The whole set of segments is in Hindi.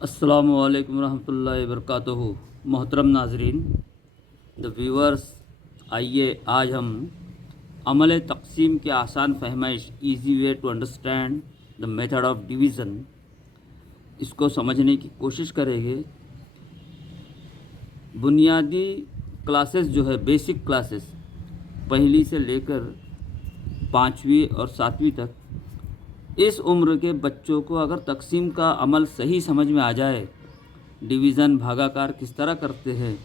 अस्सलामु अलैकुम रहमतुल्लाहि वबरकातुहू। मोहतरम नाजरीन, द व्यूअर्स, आइए आज हम अमल तक़सीम के आसान फहमाइश easy way to understand the method of division, इसको समझने की कोशिश करेंगे। बुनियादी क्लासेस जो है, बेसिक क्लासेस, पहली से लेकर 5वीं और 7वीं तक, इस उम्र के बच्चों को अगर तक़सीम का अमल सही समझ में आ जाए, डिवीज़न भागाकार किस तरह करते हैं,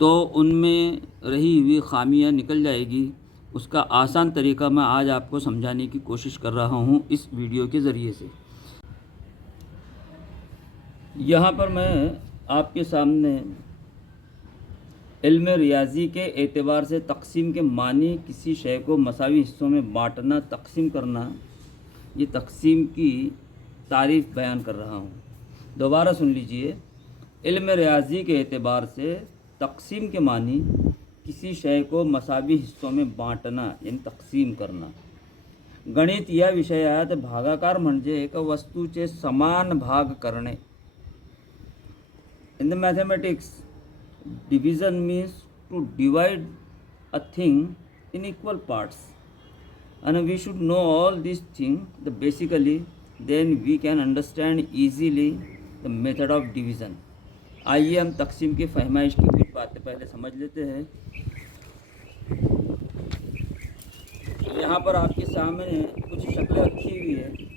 तो उनमें रही हुई ख़ामियाँ निकल जाएगी। उसका आसान तरीका मैं आज आपको समझाने की कोशिश कर रहा हूँ इस वीडियो के ज़रिए से। यहाँ पर मैं आपके सामने इल्म रियाज़ी के एतबार से तक़सीम के मानी, किसी शय को मसावी हिस्सों में बाँटना, तक़सीम करना, ये तक़सीम की तारीफ़ बयान कर रहा हूँ। दोबारा सुन लीजिए। इल्म रियाज़ी के एतबार से तक़सीम के मानी, किसी शय को मसावी हिस्सों में बाँटना यानी तक़सीम करना। गणित या विषयात भागाकार म्हणजे एका वस्तूचे समान भाग करणे. In the mathematics, division means to divide a thing in equal parts, and we should know all these things basically, then we can understand easily the method of division. आइए हम तक़सीम की फहमाइश की कुछ बातें पहले समझ लेते हैं। यहाँ पर आपके सामने कुछ शक्लें रखी हुई है।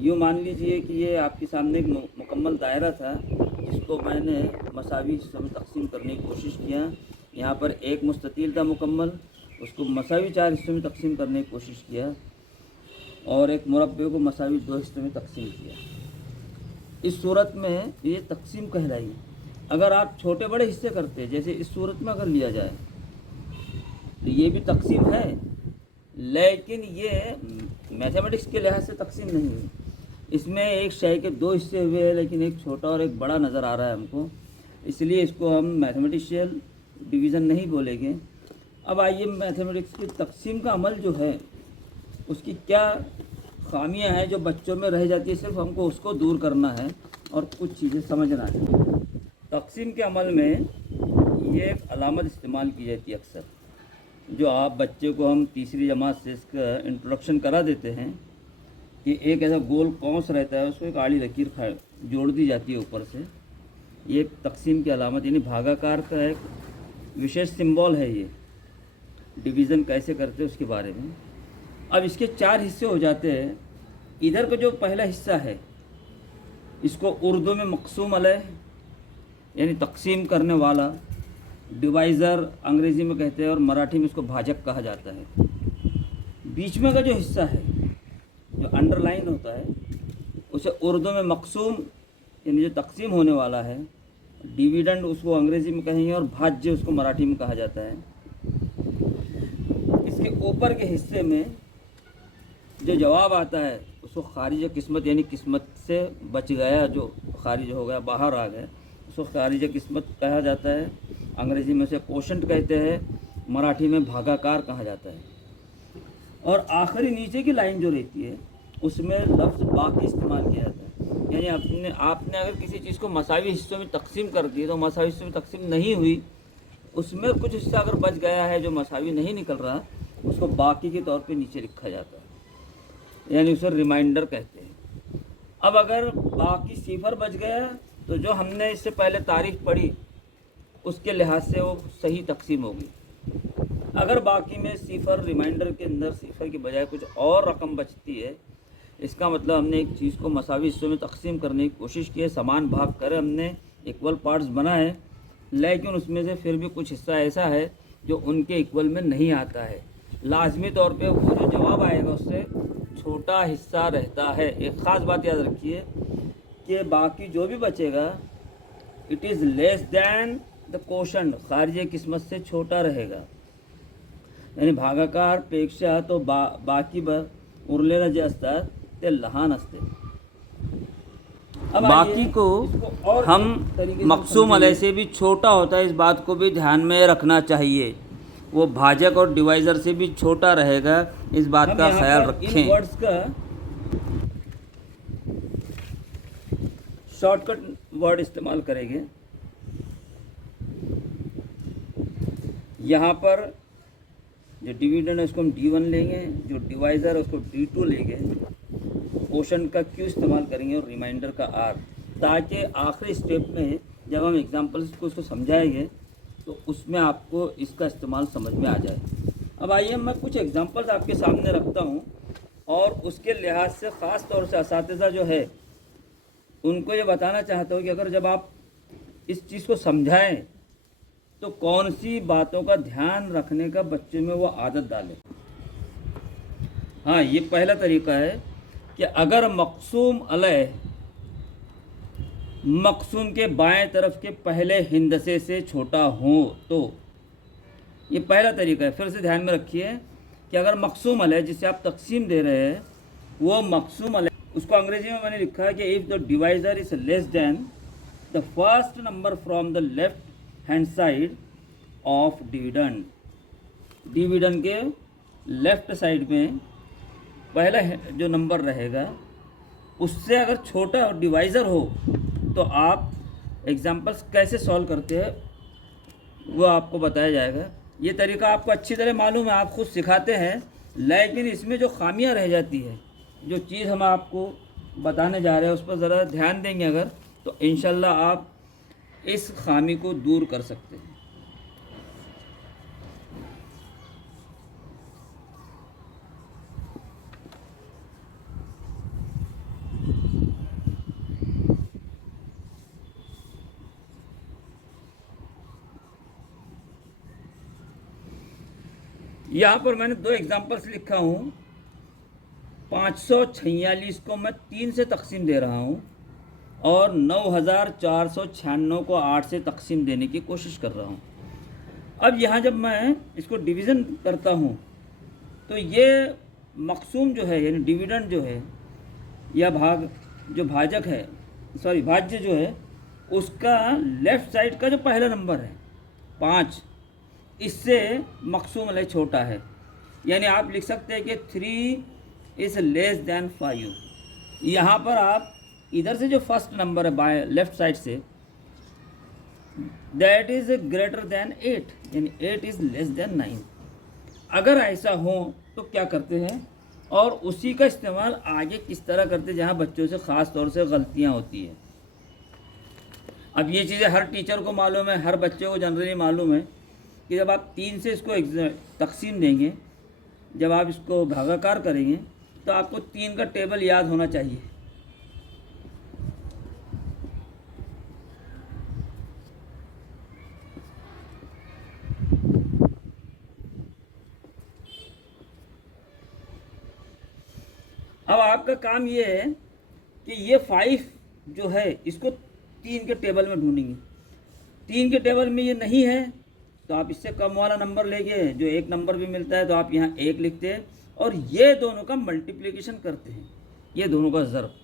यूँ मान लीजिए कि ये आपके सामने एक मुकम्मल दायरा था, जिसको मैंने मसावी हिस्सों में तक़सीम करने की कोशिश किया। यहाँ पर एक मुस्ततील था मुकम्मल, उसको मसावी 4 हिस्सों में तक़सीम करने की कोशिश किया, और एक मुरब्बे को मसावी 2 हिस्सों में तक़सीम किया। इस सूरत में ये तक़सीम कहलाई। अगर आप छोटे बड़े हिस्से करते, जैसे इस सूरत में अगर लिया जाए, तो ये भी तक़सीम है, लेकिन ये मैथमेटिक्स के लिहाज से तक़सीम नहीं है। इसमें एक शय के 2 हिस्से हुए हैं, लेकिन एक छोटा और एक बड़ा नज़र आ रहा है हमको, इसलिए इसको हम मैथमेटिशियल डिवीज़न नहीं बोलेंगे। अब आइए, मैथमेटिक्स की तक़सीम का अमल जो है, उसकी क्या ख़ामियाँ हैं जो बच्चों में रह जाती है, सिर्फ हमको उसको दूर करना है और कुछ चीज़ें समझना है। तक़सीम के अमल में ये एक अलामत इस्तेमाल की जाती है अक्सर, जो आप बच्चे को हम तीसरी जमात से इसका इंट्रोडक्शन करा देते हैं कि एक ऐसा गोल कौंस रहता है, उसको एक आड़ी लकीर जोड़ दी जाती है ऊपर से। ये एक तक़सीम की अलामत यानी भागाकार का एक विशेष सिंबल है। ये डिवीज़न कैसे करते हैं उसके बारे में। अब इसके 4 हिस्से हो जाते हैं। इधर का जो पहला हिस्सा है, इसको उर्दू में मक़सूम अलैह यानी तक़सीम करने वाला, डिवाइज़र अंग्रेज़ी में कहते हैं, और मराठी में इसको भाजक कहा जाता है। बीच में का जो हिस्सा है, जो अंडरलाइन होता है, उसे उर्दू में मक़सूम यानी जो तक़सीम होने वाला है, डिविडेंड उसको अंग्रेज़ी में कहेंगे, और भाज्य उसको मराठी में कहा जाता है। इसके ऊपर के हिस्से में जो जवाब आता है, उसको खारिज किस्मत यानी किस्मत से बच गया, जो खारिज हो गया, बाहर आ गया, उसको खारिज किस्मत कहा जाता है। अंग्रेज़ी में उसे कोशंट कहते हैं, मराठी में भागाकार कहा जाता है। और आखिरी नीचे की लाइन जो रहती है, उसमें लफ्ज़ बाकी इस्तेमाल किया जाता है। यानी आपने अगर किसी चीज़ को मसावी हिस्सों में तक़सीम कर दी, तो मसावी हिस्सों में तक़सीम नहीं हुई, उसमें कुछ हिस्सा अगर बच गया है जो मसावी नहीं निकल रहा, उसको बाकी के तौर पे नीचे लिखा जाता है, यानी उसे रिमाइंडर कहते हैं। अब अगर बाकी सिफर बच गया, तो जो हमने इससे पहले तारीफ़ पढ़ी, उसके लिहाज से वो सही तक़सीम होगी। अगर बाकी में सिफर, रिमाइंडर के अंदर सिफर की बजाय कुछ और रकम बचती है, इसका मतलब हमने एक चीज़ को मसावी हिस्सों में तक़सीम करने की कोशिश की है, समान भाग कर हमने इक्वल पार्ट्स बनाए, लेकिन उसमें से फिर भी कुछ हिस्सा ऐसा है जो उनके इक्वल में नहीं आता है। लाजमी तौर पे वो जो जवाब आएगा उससे छोटा हिस्सा रहता है। एक ख़ास बात याद रखिए कि बाकी जो भी बचेगा, it is less than the quotient, खारिज किस्मत से छोटा रहेगा। यानी भागाकार पेक्षा तो बाकी उरलेलं जे असतात ते लहान असते। अब बाकी को हम मक़सूम अलैह से भी छोटा होता है, इस बात को भी ध्यान में रखना चाहिए। वो भाजक और डिवाइज़र से भी छोटा रहेगा, इस बात का ख्याल रखें। वर्ड्स का शॉर्टकट वर्ड इस्तेमाल करेंगे। यहाँ पर जो डिविडेंड है उसको हम D1 लेंगे, जो डिवाइज़र है उसको D2 लेंगे, क्वोशंट का Q इस्तेमाल करेंगे और रिमाइंडर का R, ताकि आखिरी स्टेप में जब हम एग्जांपल्स को उसको समझाएंगे तो उसमें आपको इसका इस्तेमाल समझ में आ जाए। अब आइए मैं कुछ एग्जांपल्स आपके सामने रखता हूँ और उसके लिहाज से ख़ास तौर से असातिज़ा जो है उनको ये बताना चाहता हूँ कि अगर जब आप इस चीज़ को समझाएं तो कौन सी बातों का ध्यान रखने का बच्चे में वो आदत डालें। हाँ, ये पहला तरीका है कि अगर मक़सूम अलह मक़सूम के बाएं तरफ के पहले हिंदसे से छोटा हो तो, ये पहला तरीका है। फिर से ध्यान में रखिए कि अगर मक़सूम अलह जिसे आप तकसीम दे रहे हैं वो मक़सूम अलह, उसको अंग्रेजी में मैंने लिखा है कि if the divisor is less than the first number from the left hand side of dividend, dividend के लेफ्ट साइड में पहला जो नंबर रहेगा उससे अगर छोटा डिवाइज़र हो तो आप एग्जाम्पल्स कैसे सॉल्व करते हैं वो आपको बताया जाएगा। ये तरीका आपको अच्छी तरह मालूम है, आप खुद सिखाते हैं, लेकिन इसमें जो खामियां रह जाती है, जो चीज़ हम आपको बताने जा रहे हैं उस पर ज़रा ध्यान देंगे अगर, तो इंशाल्लाह आप इस खामी को दूर कर सकते हैं। यहाँ पर मैंने दो एग्जाम्पल्स लिखा हूँ। 546 को मैं 3 से तकसीम दे रहा हूँ और 9496 को 8 से तकसीम देने की कोशिश कर रहा हूँ। अब यहाँ जब मैं इसको डिवीज़न करता हूँ तो ये मक़सूम जो है यानी डिविडेंड जो है या भाग जो भाजक है, सॉरी भाज्य जो है, उसका लेफ़्ट साइड का जो पहला नंबर है 5, इससे मक़सूम अलह छोटा है। यानी आप लिख सकते हैं कि 3 इज़ लेस दैन 5। यहाँ पर आप इधर से जो फर्स्ट नंबर है बाय लेफ़्ट साइड से, दैट इज़ ग्रेटर दैन 8, यानी 8 इज़ लेस दैन 9। अगर ऐसा हो तो क्या करते हैं और उसी का इस्तेमाल आगे किस तरह करते हैं जहाँ बच्चों से ख़ास तौर से गलतियाँ होती है। अब ये चीज़ें हर टीचर को मालूम है, हर बच्चे को जनरली मालूम है कि जब आप 3 से इसको तकसीम देंगे, जब आप इसको भागाकार करेंगे तो आपको 3 का टेबल याद होना चाहिए। अब आपका काम ये है कि ये 5 जो है इसको 3 के टेबल में ढूंढेंगे। 3 के टेबल में ये नहीं है तो आप इससे कम वाला नंबर लेके जो एक नंबर भी मिलता है तो आप यहाँ 1 लिखते हैं और ये दोनों का मल्टीप्लिकेशन करते हैं, ये दोनों का ज़र्ब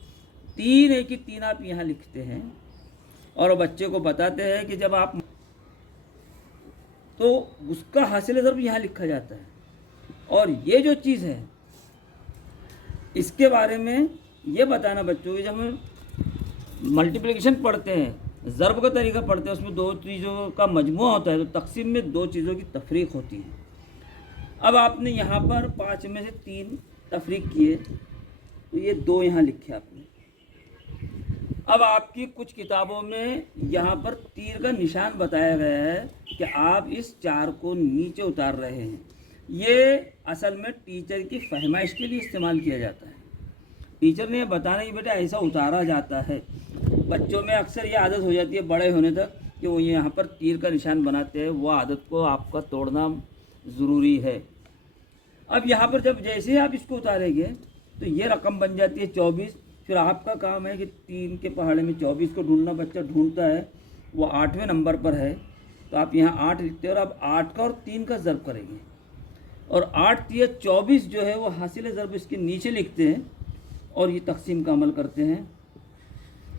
3 है कि 3 आप यहाँ लिखते हैं और बच्चे को बताते हैं कि जब आप तो उसका हासिल ज़र्ब यहाँ लिखा जाता है। और ये जो चीज़ है इसके बारे में ये बताना बच्चों को, जब हम मल्टीप्लिकेशन पढ़ते हैं, ज़र्ब का तरीका पढ़ते हैं, उसमें 2 चीज़ों का मजमुआ होता है तो तकसीम में 2 चीज़ों की तफरीक होती है। अब आपने यहाँ पर 5 में से 3 तफरीक किए तो ये 2 यहाँ लिखे आपने। अब आपकी कुछ किताबों में यहाँ पर तीर का निशान बताया गया है कि आप इस 4 को नीचे उतार रहे हैं। ये असल में टीचर की फहमाइश के लिए इस्तेमाल किया जाता है। टीचर ने ये बताना कि बेटा ऐसा उतारा जाता है। बच्चों में अक्सर ये आदत हो जाती है बड़े होने तक कि वो यहाँ पर तीर का निशान बनाते हैं, वो आदत को आपका तोड़ना ज़रूरी है। अब यहाँ पर जब जैसे ही आप इसको उतारेंगे तो ये रकम बन जाती है 24। फिर आपका काम है कि 3 के पहाड़े में 24 को ढूंढना। बच्चा ढूंढता है, वो 8वें नंबर पर है तो आप यहाँ 8 लिखते हैं और आप 8 का और 3 का ज़र्ब करेंगे और 8 या 24 जो है वो हासिल ज़र्ब इसके नीचे लिखते हैं और ये तकसीम का अमल करते हैं।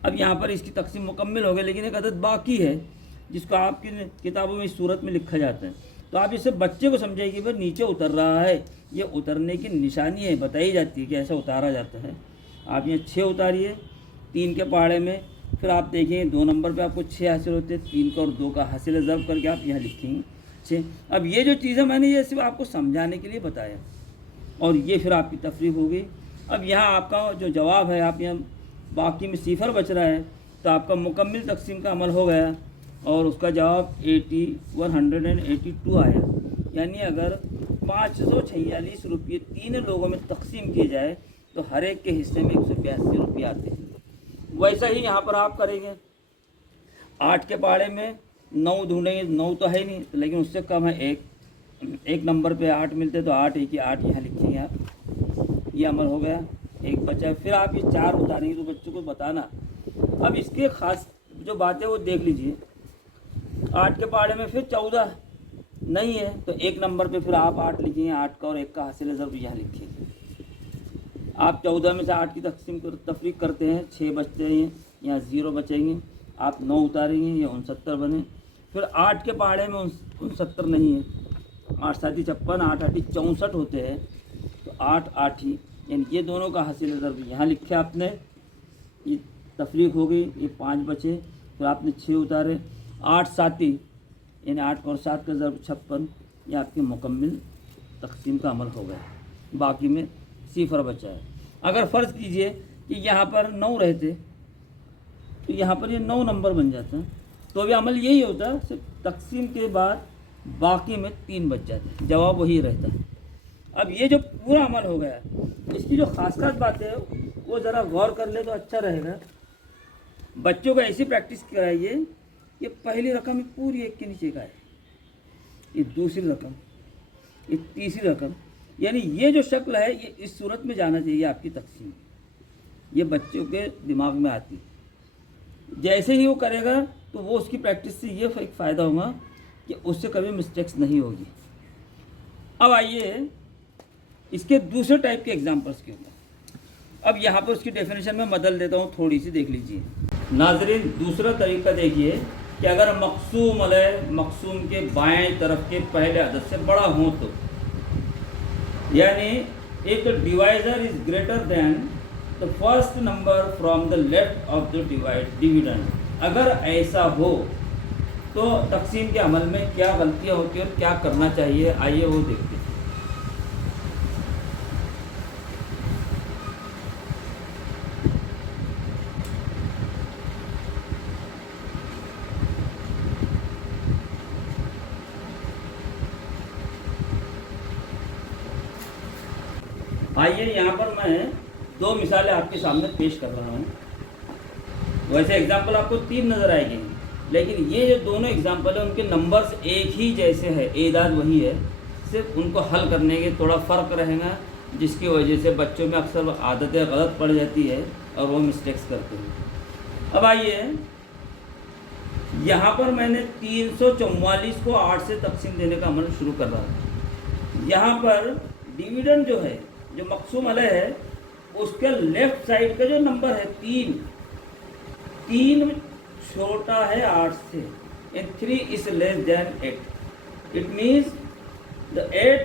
अब यहाँ पर इसकी तकसीम मुकम्मल हो गई, लेकिन एक अदद बाकी है जिसको आपकी किताबों में इस सूरत में लिखा जाता है। तो आप इससे बच्चे को समझाइए कि भाई नीचे उतर रहा है, ये उतरने की निशानी है, बताई जाती है कि ऐसा उतारा जाता है। आप यहाँ 6 उतारिए 3 के पहाड़े में फिर आप देखेंगे 2 नंबर पे आपको 6 हासिल होते हैं, 3 का और 2 का हासिल ज़र्ब करके आप यहाँ लिखेंगे 6। अब ये जो चीज़ें मैंने ये सिर्फ आपको समझाने के लिए बताया, और ये फिर आपकी तफरीक हो गई। अब यहाँ आपका जो जवाब है, आप यहाँ बाकी में सिफर बच रहा है, तो आपका मुकम्मिल तकसीम का अमल हो गया और उसका जवाब 182 आया। यानी अगर 546 रुपये 3 लोगों में तकसीम किए जाए तो हर एक के हिस्से में 182 रुपये आते हैं। वैसा ही यहाँ पर आप करेंगे। 8 के पहाड़े में 9 ढूंढेंगे, 9 तो है नहीं, लेकिन उससे कम है 1 नंबर पे 8 मिलते तो 8 1 8 यहाँ लिखेंगे आप। ये अमल हो गया, एक बचा। फिर आप ये 4 उतारेंगे तो बच्चों को बताना। अब इसके खास जो बात है वो देख लीजिए। 8 के पहाड़े में फिर 14 नहीं है तो 1 नंबर पे फिर आप 8 लिखेंगे, 8 का और 1 का हासिल ज़र्ब यहाँ लिखेंगे। आप 14 में से 8 की तफरीक करते हैं, 6 बचते हैं, यहाँ 0 बचेंगे, आप 9 उतारेंगे, ये 69 बने। फिर 8 के पहाड़े में 69 नहीं है, 8 7 56, 8 8 64 होते हैं, तो 8 8 ही, यानी ये दोनों का हासिल ज़र्ब यहाँ लिखे आपने। ये तफरीक हो गई, ये 5 बचे, फिर आपने 6 उतारे, 8 7 यानी 8 और 7 का ज़र्ब 56, ये आपके मुकम्मिल तकसीम का अमल हो गया। बाकी में सिफर बचा है। अगर फ़र्ज़ कीजिए कि यहाँ पर 9 रहते तो यहाँ पर ये 9 नंबर बन जाता, तो भी अमल यही होता, सिर्फ तकसीम के बाद बाकी में 3 बच जाते, जवाब वही रहता है। अब ये जो पूरा अमल हो गया, इसकी जो ख़ास बातें है वो ज़रा गौर कर ले तो अच्छा रहेगा। बच्चों को ऐसी प्रैक्टिस कराइए, ये पहली रकम पूरी 1 के नीचे का है, ये दूसरी रकम, ये तीसरी रकम, यानी ये जो शक्ल है ये इस सूरत में जाना चाहिए आपकी तकसीम। ये बच्चों के दिमाग में आती, जैसे ही वो करेगा तो वो उसकी प्रैक्टिस से ये एक फ़ायदा होगा कि उससे कभी मिस्टेक्स नहीं होगी। अब आइए इसके दूसरे टाइप के एग्जाम्पल्स के ऊपर। अब यहाँ पर उसकी डेफिनेशन में बदल देता हूँ, थोड़ी सी देख लीजिए नाज़रीन। दूसरा तरीका देखिए कि अगर मक़सूम अलैह मक़सूम के बाएं तरफ के पहले अदद से बड़ा हो तो, यानी if the divisor is greater than the first number from the left of the dividend, अगर ऐसा हो तो तकसीम के अमल में क्या गलतियाँ होती है और क्या करना चाहिए, आइए वो देखते हैं। आइए यहाँ पर मैं 2 मिसालें आपके सामने पेश कर रहा हूँ। वैसे एग्जाम्पल आपको 3 नज़र आएंगे, लेकिन ये जो दोनों एग्जाम्पल हैं उनके नंबर्स एक ही जैसे है, एदाद वही है, सिर्फ उनको हल करने के थोड़ा फ़र्क रहेगा, जिसकी वजह से बच्चों में अक्सर आदतें गलत पड़ जाती है और वो मिस्टेक्स करते हैं। अब आइए यहाँ पर मैंने 344 को 8 से तकसीम देने का अमल शुरू कर रहा हूँ। यहाँ पर डिविडेंड जो है, जो मक़सूम अलैह है, उसके लेफ्ट साइड का जो नंबर है 3 छोटा है 8 से, and 3 is less than 8। It means the 8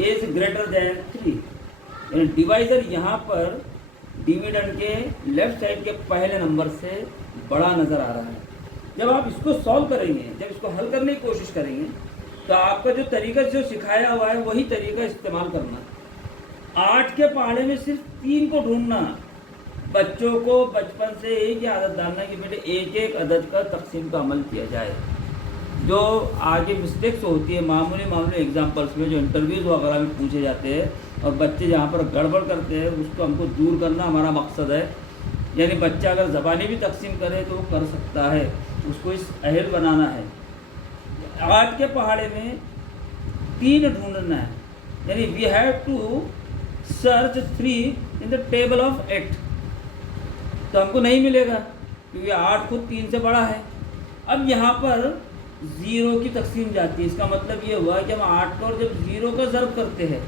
is greater than 3। यानी डिवाइजर यहाँ पर डिविडेंड के लेफ्ट साइड के पहले नंबर से बड़ा नज़र आ रहा है। जब आप इसको सॉल्व करेंगे, जब इसको हल करने की कोशिश करेंगे, तो आपका जो तरीका जो सिखाया हुआ है वही तरीका इस्तेमाल करना। 8 के पहाड़े में सिर्फ 3 को ढूंढना। बच्चों को बचपन से एक ही आदत डालना कि बेटे एक एक अदद का तकसीम का अमल किया जाए। जो आगे मिस्टेक्स होती है मामूली एग्जाम्पल्स में, जो इंटरव्यूज़ वगैरह में पूछे जाते हैं और बच्चे जहाँ पर गड़बड़ करते हैं, उसको हमको दूर करना हमारा मकसद है। यानी बच्चा अगर ज़बानी भी तकसीम करे तो वो कर सकता है, उसको इस अहल बनाना है। 8 के पहाड़े में 3 ढूंढना है, यानी we have to search 3 in the table of 8, तो हमको नहीं मिलेगा क्योंकि 8 खुद 3 से बड़ा है। अब यहाँ पर 0 की तकसीम जाती है, इसका मतलब ये हुआ कि हम 8 को और जब 0 का ज़र्ब करते हैं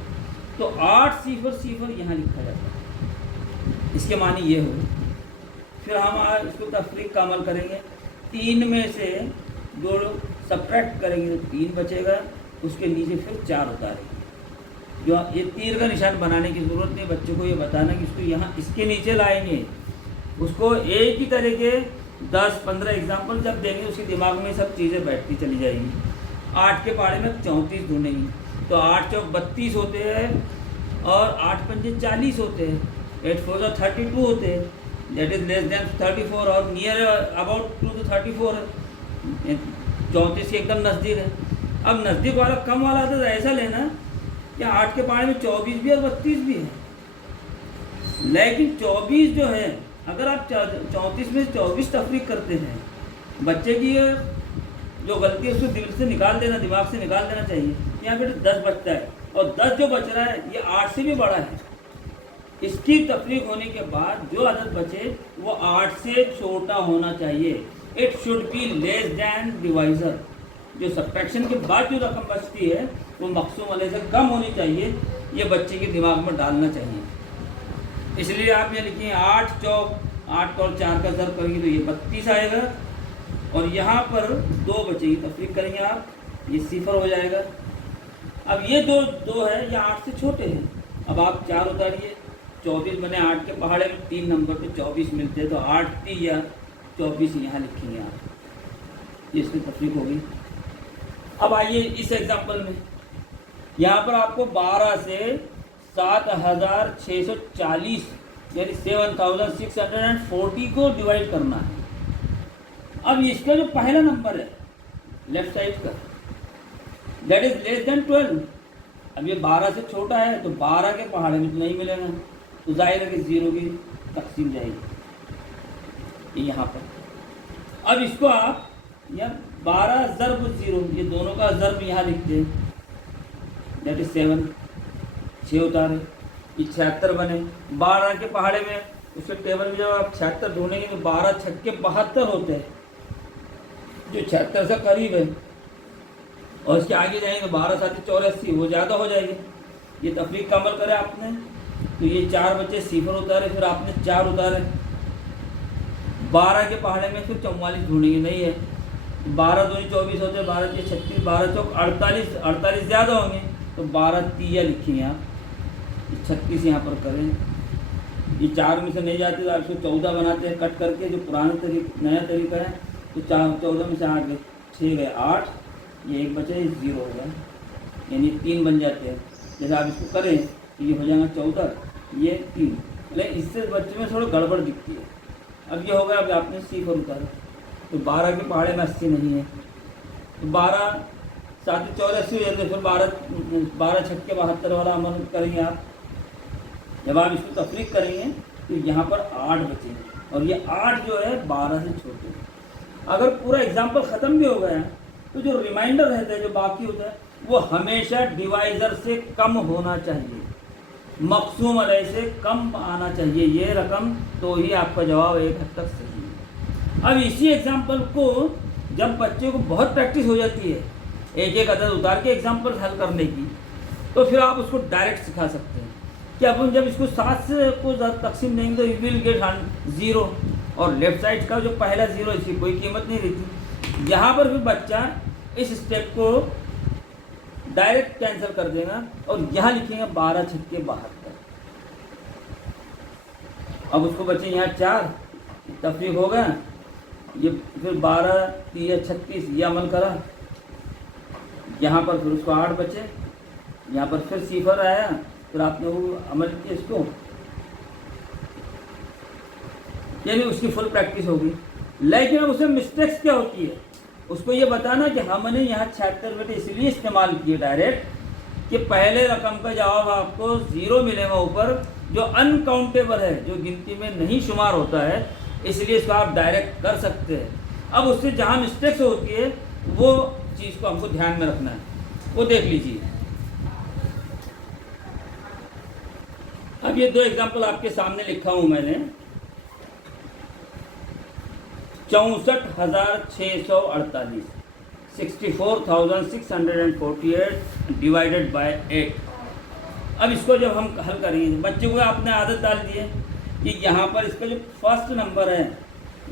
तो 8 सिफर सिफर यहाँ लिखा जाता है, इसके मानी ये हो। फिर हम इसको तफरीक का अमल करेंगे, 3 में से 2 सब्ट्रैक्ट करेंगे तो 3 बचेगा, उसके नीचे फिर 4 उतारेंगे, जो ये तीर का निशान बनाने की ज़रूरत नहीं, बच्चे को ये बताना कि इसको यहाँ इसके नीचे लाएंगे। उसको एक ही तरह के 10-15 एग्जाम्पल जब देंगे उसके दिमाग में सब चीज़ें बैठती चली जाएंगी। 8 के पहाड़े में 34 ढूंढेंगी तो 8 चौक 32 होते हैं और 8 पंजे 40 होते हैं, 8 4 32 होते हैं, दैट इज लेस देन 34 और नियर अबाउट टू तो 34 है, 34 के एकदम नज़दीक है। अब नज़दीक वाला कम वाला तो ऐसा लेना कि 8 के पहाड़े में 24 भी और 32 भी है, लेकिन 24 जो है अगर आप 34 में 24 तफरीक करते हैं, बच्चे की जो गलती है उसको दिल से निकाल देना, दिमाग से निकाल देना चाहिए। यहाँ पे 10 बचता है और 10 जो बच रहा है ये 8 से भी बड़ा है। इसकी तफरीक होने के बाद जो अदद बचे वो 8 से छोटा होना चाहिए। It should be less than divisor. जो सब्ट्रैक्शन के बाद जो रकम बचती है वो मकसूम वाले से कम होनी चाहिए, ये बच्चे के दिमाग में डालना चाहिए। इसलिए आप ये लिखिए 8 चौक 8 और 4 का ज़र्ब करेंगे तो ये 32 आएगा और यहाँ पर 2 बचेगी, तफरीक करेंगे आप, ये 0 हो जाएगा। अब ये दो है ये 8 से छोटे हैं। अब आप 4 उतारिए, 24 बने 8 के पहाड़े में 3 नंबर पे 24 मिलते हैं तो 8 3 या 24 यहाँ लिखेंगे आप, ये इसकी तफरीक होगी। अब आइए इस एग्जाम्पल में, यहाँ पर आपको 12 से 7640 यानी 7640 को डिवाइड करना है। अब इसका जो पहला नंबर है लेफ्ट साइड का दैट इज लेस देन 12, अब ये 12 से छोटा है तो 12 के पहाड़े में तो नहीं मिलेगा, तो जाहिर है कि 0 की तकसीम जाएगी यहाँ पर। अब इसको आप या 12 ज़र्ब 0 ये दोनों का ज़र्ब यहाँ लिखते हैं, दैट इज 7, 6 उतारे, ये 76 बने। 12 के पहाड़े में उसके टेबल में जब आप 76 ढूंढेंगे तो 12 छक्के 72 होते हैं, जो 76 से करीब है, और इसके आगे जाएंगे तो 12 7 84 वो ज़्यादा हो जाएगी। ये तफरीक का अमल करे आपने तो ये 4 बच्चे 0 उतारे, फिर आपने 4 उतारे, 12 के पहाड़े में फिर 44 ढूंढेंगे, नहीं है, 12 दूनी 24 होते हैं, 12 के 36, 12 चौक 48, 48 ज़्यादा होंगे तो 12 3 लिखेंगे आप, 36 यहाँ पर करें। ये 4 में से नहीं जाते तो आप इसको 14 बनाते हैं कट करके, जो पुराना नया तरीका है, तो 14 में से 8 गए, 6 गए 8, ये 1 बचे 0 होगा, यानी 3 बन जाते हैं। जैसे आप इसको करें तो ये हो जाएगा 14, ये 3, लेकिन इससे बच्चे में थोड़ा गड़बड़ दिखती है। अब ये होगा, अब आपने 0 उतारा तो 12 के पहाड़े में 80 नहीं है, तो 12 7 84 हो जाते, फिर 12 छक्के 72 वाला अमल करेंगे आप। जब आप इसको तफरीक करेंगे तो यहाँ पर 8 बचेंगे और ये 8 जो है 12 से छोटे हैं। अगर पूरा एग्जाम्पल ख़त्म भी हो गया तो जो रिमाइंडर रहता है, जो बाकी होता है, वो हमेशा डिवाइज़र से कम होना चाहिए, मकसूम अलग से कम आना चाहिए ये रकम, तो ही आपका जवाब एक हद तक सही है। अब इसी एग्जाम्पल को जब बच्चे को बहुत प्रैक्टिस हो जाती है एक एक अदद उतार के एग्जाम्पल हल करने की, तो फिर आप उसको डायरेक्ट सिखा सकते हैं कि अपन जब इसको 7 से को तकसीम देंगे तो यू विल गेट 0, और लेफ्ट साइड का जो पहला 0 इसकी कोई कीमत नहीं रहती। यहाँ पर भी बच्चा इस स्टेप को डायरेक्ट कैंसिल कर देगा और यहाँ लिखेंगे 12 छक्के 72। अब उसको बचे यहाँ 4, तफरीक होगा, ये फिर 12 3 36 ये अमल करा, यहाँ पर फिर उसको 8 बचे, यहाँ पर फिर 0 आया, फिर आपने वो अमल किया इसको, यानी उसकी फुल प्रैक्टिस होगी। लेकिन अब उसमें मिस्टेक्स क्या होती है, उसको ये बताना कि हमने यहाँ 76 बेटे इसलिए इस्तेमाल किए डायरेक्ट कि पहले रकम का जवाब आपको 0 मिलेगा ऊपर, जो अनकाउंटेबल है, जो गिनती में नहीं शुमार होता है, इसलिए इसको आप डायरेक्ट कर सकते हैं। अब उससे जहाँ मिस्टेक्स होती है वो चीज़ को हमको ध्यान में रखना है, वो देख लीजिए। अब ये 2 एग्जाम्पल आपके सामने लिखा हूँ मैंने, 64,648 64,648 डिवाइडेड बाय 8। अब इसको जब हम हल करेंगे, बच्चे को आपने आदत डाल दी है कि यहाँ पर इसका जो फर्स्ट नंबर है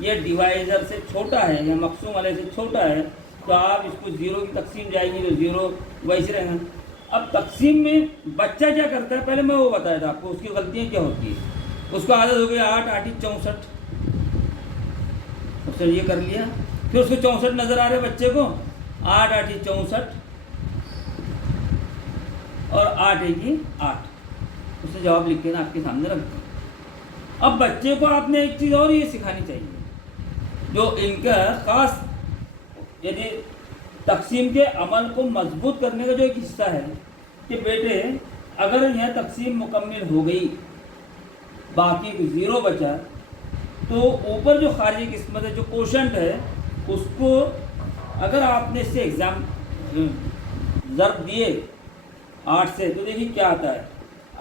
ये डिवाइज़र से छोटा है या मकसूम वाले से छोटा है, तो आप इसको 0 की तकसीम जाएगी तो 0 वैसे रहेगा, अब तकसीम में बच्चा क्या करता है, पहले मैं वो बताया था आपको उसकी गलतियाँ क्या होती है। उसको आदत हो गई 8 8 64, उसने ये कर लिया, फिर उसको 64 नज़र आ रहे बच्चे को, 8 8 64 और 8 1 8, उसने जवाब लिख के ना आपके सामने रख दिया। अब बच्चे को आपने एक चीज़ और ये सिखानी चाहिए जो इनका ख़ास यानी तकसीम के अमल को मजबूत करने का जो एक हिस्सा है कि बेटे अगर यह तकसीम मुकम्मल हो गई, बाकी 0 बचा, तो ऊपर जो खारिजी किस्मत है, जो कोशंट है, उसको अगर आपने इससे एग्ज़ाम ज़र्ब दिए 8 से, तो देखिए क्या आता है,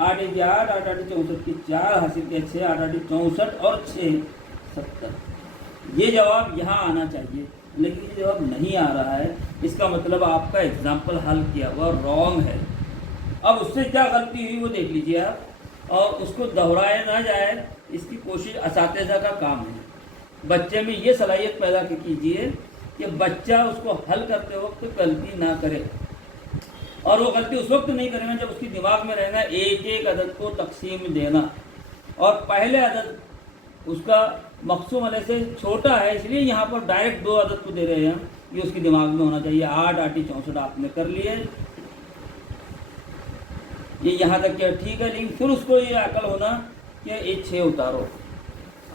8 1 8 8 8 64 की 4 हासिल किया 6 8 8 64 और 6 70। ये जवाब यहाँ आना चाहिए, लेकिन ये जवाब नहीं आ रहा है। इसका मतलब आपका एग्जाम्पल हल किया हुआ रॉन्ग है। अब उससे क्या गलती हुई वो देख लीजिए आप, और उसको दोहराया ना जाए इसकी कोशिश असातिज़ा का काम है। बच्चे में ये सलाहियत पैदा कीजिए कि बच्चा उसको हल करते वक्त गलती ना करे, और वो गलती उस वक्त नहीं करेगा जब उसकी दिमाग में रहेगा एक एक अदद को तकसीम देना, और पहले अदद उसका मकसूम अलग से छोटा है, इसलिए यहाँ पर डायरेक्ट 2 अदद को दे रहे हैं। ये उसके दिमाग में होना चाहिए। 8 8 64 आपने कर लिए, ये यहाँ तक क्या ठीक है, लेकिन फिर उसको ये अकल होना कि ये 6 उतारो।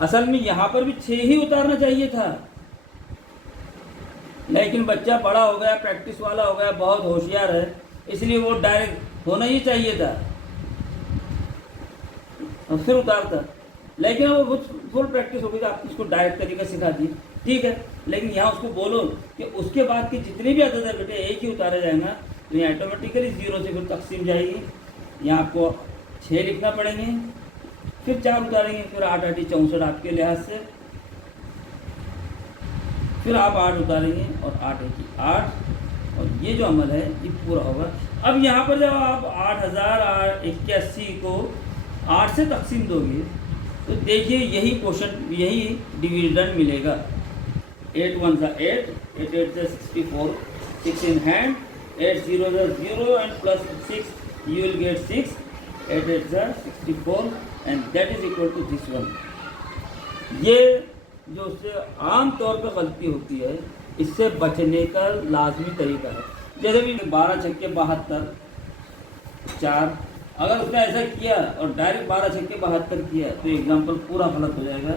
असल में यहाँ पर भी 6 ही उतारना चाहिए था, लेकिन बच्चा बड़ा हो गया, प्रैक्टिस वाला हो गया, बहुत होशियार है, इसलिए वो डायरेक्ट होना ही चाहिए था और फिर उतारता। लेकिन वो फुल प्रैक्टिस हो गई तो आप उसको डायरेक्ट तरीका सिखा दी, ठीक है, लेकिन यहाँ उसको बोलो कि उसके बाद की जितनी भी अदद है बेटे एक ही उतारा जाएगा, तो ये ऑटोमेटिकली 0 से फिर तकसीम जाएगी। यहाँ आपको 6 लिखना पड़ेंगे, फिर 4 उतारेंगे, फिर 8 8 64 आपके लिहाज से, फिर आप 8 उतारेंगे और 8 1 8, और ये जो अमल है ये पूरा होगा। अब यहाँ पर जब आप 8081 को 8 से तकसीम दोगे तो देखिए यही क्वेश्चन, यही डिविडेंड मिलेगा। 8 1 8, 8 8 64, 6 in hand, 8 0 0 and plus 6 you will get 6, 8 8 64 and that is equal to this one। ये जो उससे आम तौर पर गलती होती है, इससे बचने का लाजमी तरीका है। जैसे भी 12 छक्के 72 4, अगर उसने ऐसा किया और डायरेक्ट 12 छक्के 72 किया तो एग्जाम्पल पूरा गलत हो जाएगा।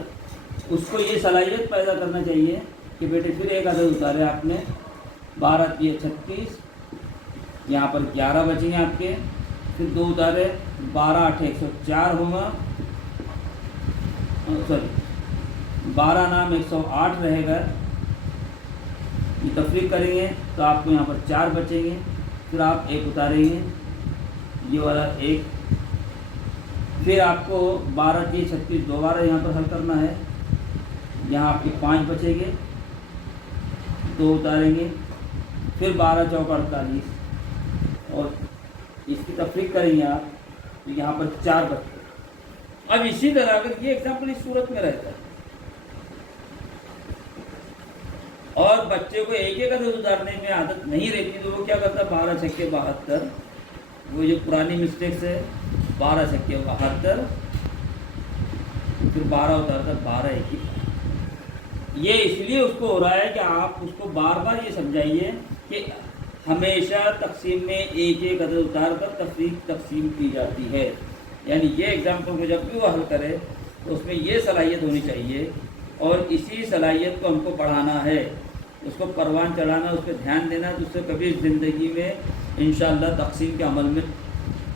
उसको ये सलाहियत पैदा करना चाहिए कि बेटे फिर एक अदद उतारे आपने, 12 3 36, यहाँ पर 11 बचेंगे आपके, फिर 2 उतारे, 12 8 104 होगा, सॉरी 12 नाम 108 रहेगा। ये तफरीक करेंगे तो आपको यहाँ पर 4 बचेंगे, फिर आप 1 उतारेंगे, ये वाला 1, फिर आपको 12 3 36 दोबारा यहाँ पर हल करना है, यहाँ आपके 5 बचेंगे, 2 उतारेंगे, फिर 12 4 48, और इसकी तफरीक करेंगे आप तो यहाँ पर 4 बचते। अब इसी तरह अगर ये एग्जाम्पल इस सूरत में रहता है और बच्चे को एक एक अदद उतारने में आदत नहीं रहती, तो वो क्या करता है, 12 छक्के 72, वो जो पुरानी मिस्टेक्स है, 12 छक्के 72, फिर 12 उतारता 12 1 ही। ये इसलिए उसको हो रहा है कि आप उसको बार बार ये समझाइए कि हमेशा तकसीम में एक एक अदद उतार कर तकसीम की जाती है। यानी ये एग्जाम्पल को जब भी वो हल करे तो उसमें ये सलाहियत होनी चाहिए, और इसी सलाहियत को हमको बढ़ाना है, उसको परवान चढ़ाना, उस पर ध्यान देना, तो उससे कभी ज़िंदगी में इंशाअल्लाह तकसीम के अमल में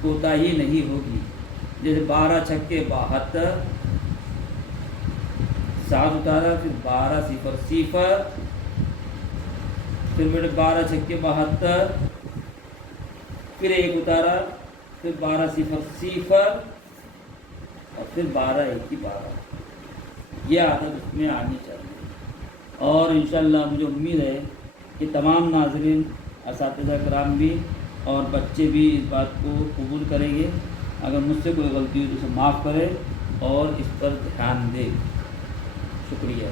कोताही नहीं होगी। जैसे 12 छक्के 72, 7 उतारा, फिर 12 0 0, फिर बेटे 12 छक्के 72, फिर 1 उतारा, फिर 12 0 0 और फिर 12 1 12। ये आदत उसमें आनी चाहिए, और इंशाअल्लाह मुझे उम्मीद है कि तमाम नाज़रीन, असातिज़ा कराम भी और बच्चे भी इस बात को कबूल करेंगे। अगर मुझसे कोई गलती हुई तो उसे माफ़ करें और इस पर ध्यान दें। शुक्रिया।